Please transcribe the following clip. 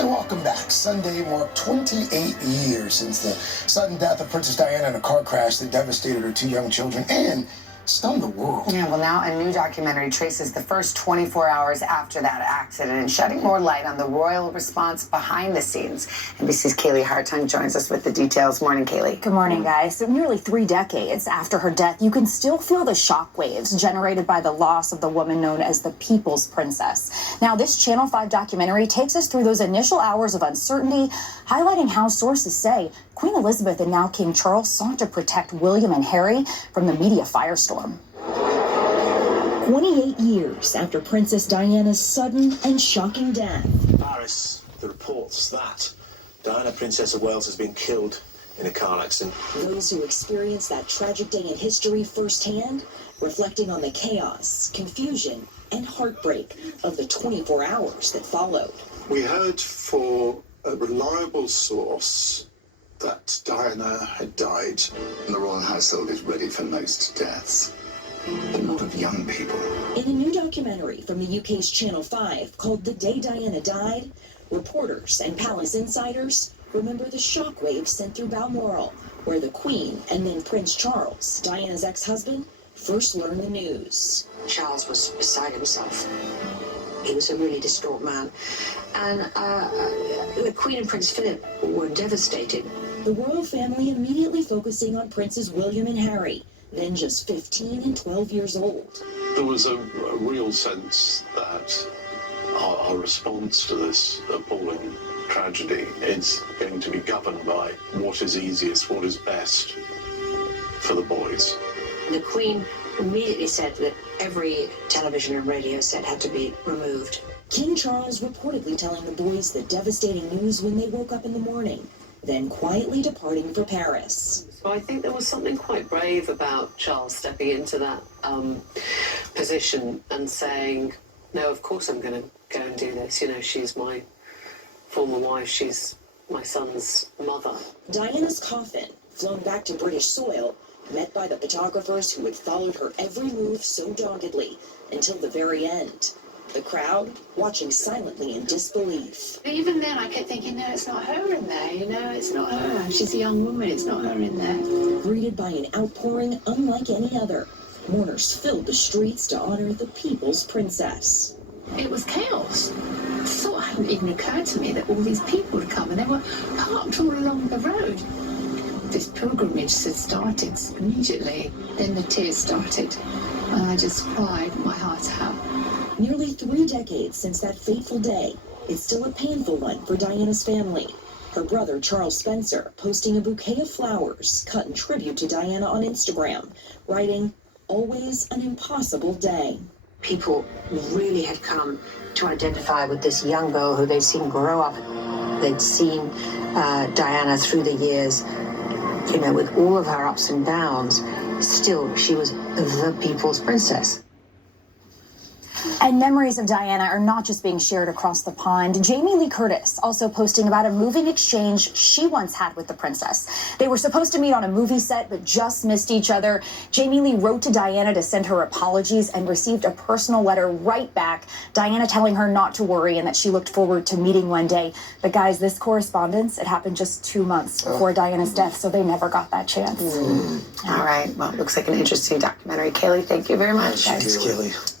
And welcome back. Sunday marked 28 years since the sudden death of Princess Diana in a car crash that devastated her two young children and stunned the world. Yeah, well, now a new documentary traces the first 24 hours after that accident, shedding more light on the royal response behind the scenes. NBC's Kaylee Hartung joins us with the details. Morning, Kaylee. Good morning, guys. So nearly 3 decades after her death, you can still feel the shockwaves generated by the loss of the woman known as the People's Princess. Now, this Channel 5 documentary takes us through those initial hours of uncertainty, highlighting how sources say Queen Elizabeth and now King Charles sought to protect William and Harry from the media firestorm. 28 years after Princess Diana's sudden and shocking death. Paris, the reports that Diana, Princess of Wales, has been killed in a car accident. Those who experienced that tragic day in history firsthand, reflecting on the chaos, confusion, and heartbreak of the 24 hours that followed. We heard for a reliable source that Diana had died. The royal household is ready for most deaths, but not of young people. In a new documentary from the UK's Channel 5 called The Day Diana Died, reporters and palace insiders remember the shockwaves sent through Balmoral, where the Queen and then Prince Charles, Diana's ex-husband, first learned the news. Charles was beside himself. He was a really distraught man. And the Queen and Prince Philip were devastated. The royal family immediately focusing on Princes William and Harry, then just 15 and 12 years old. There was a real sense that our response to this appalling tragedy is going to be governed by what is easiest, what is best for the boys. The Queen immediately said that every television and radio set had to be removed. King Charles reportedly telling the boys the devastating news when they woke up in the morning, then quietly departing for Paris. So I think there was something quite brave about Charles stepping into that position and saying, no, of course I'm going to go and do this. You know, she's my former wife, she's my son's mother. Diana's coffin, flown back to British soil, met by the photographers who had followed her every move so doggedly until the very end. The crowd watching silently in disbelief. But even then I kept thinking, no, it's not her in there, you know, it's not her. She's a young woman, it's not her in there. Greeted by an outpouring unlike any other, mourners filled the streets to honor the People's Princess. It was chaos. The thought hadn't even occurred to me that all these people would come, and they were parked all along the road. This pilgrimage had started immediately. Then the tears started, and I just cried my heart out. Nearly 3 decades since that fateful day, it's still a painful one for Diana's family. Her brother, Charles Spencer, posting a bouquet of flowers cut in tribute to Diana on Instagram, writing, "Always an impossible day." People really had come to identify with this young girl who they'd seen grow up. They'd seen Diana through the years, you know, with all of her ups and downs. Still, she was the People's Princess. And memories of Diana are not just being shared across the pond. Jamie Lee Curtis also posting about a moving exchange she once had with the princess. They were supposed to meet on a movie set, but just missed each other. Jamie Lee wrote to Diana to send her apologies and received a personal letter right back, Diana telling her not to worry and that she looked forward to meeting one day. But guys, this correspondence, it happened just 2 months before Diana's death, so they never got that chance. All right, well, it looks like an interesting documentary. Kaylee, thank you very much. Thanks, Kaylee.